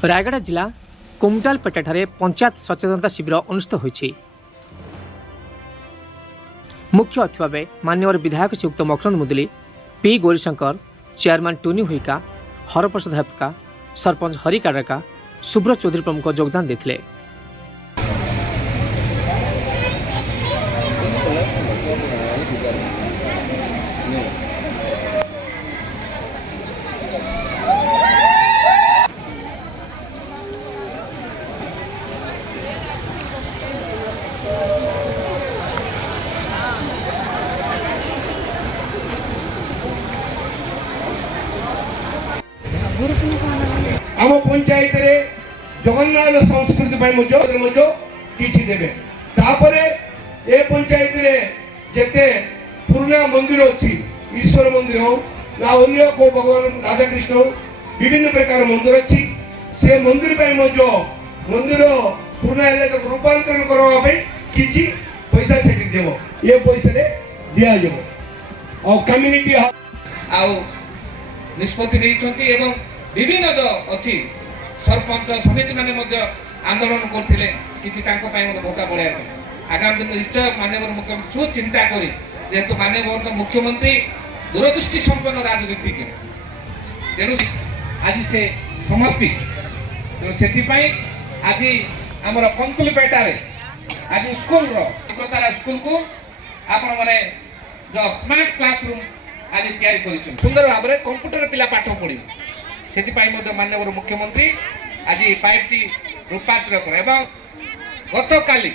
रायगढ़ जिला कुमटालपेटाଠାରେ पंचायत सचेतनता शिविर अनुष्ठित होइछि। मुख्य अतिथि भाव मान्यवर विधायक श्रीयुक्त मकरंद मुदुली, पी गौरीशंकर, चेयरमैन टुनी हुईका, हरप्रसाद हेपका, सरपंच हरि काडरका, सुब्रत चौधरी प्रमुख योगदान देथिले। आम पंचायत जगन्नाथ संस्कृति किछि देबे। तापरे ए पंचायत जेते पुराना मंदिर अच्छी, ईश्वर मंदिर हो ना अन्य को भगवान राधा कृष्ण हो, विभिन्न प्रकार मंदिर अच्छी, से मंदिर मंदिर पुराना हेले रूपांतरण करबा पे किछि पैसा सेठी देबो। ये पैसा रे दिया जबो और कम्युनिटी आ निष्पत्ति नहीं एवं विभिन्न जो अच्छी सरपंच समिति माने आंदोलन करते किसी भोटा बढ़ाया आगामी दिन निश्चय माननीय मुख्यमंत्री सुचिंता करी जेहेतु माननीय मुख्यमंत्री दूरदृष्टि संपन्न राजनीतिज्ञ तेणु आज से समर्पित तेणु से आज आमर कंतुलपेटा आज स्कूल स्कूल को आपण मैंने जो स्मार्ट क्लासरूम आज तैयारी कर सुंदर भाव में कंप्यूटर पिला पाठ पढ़ी से माननीय मुख्यमंत्री आज पाइप टी रूपांतर कर गत काली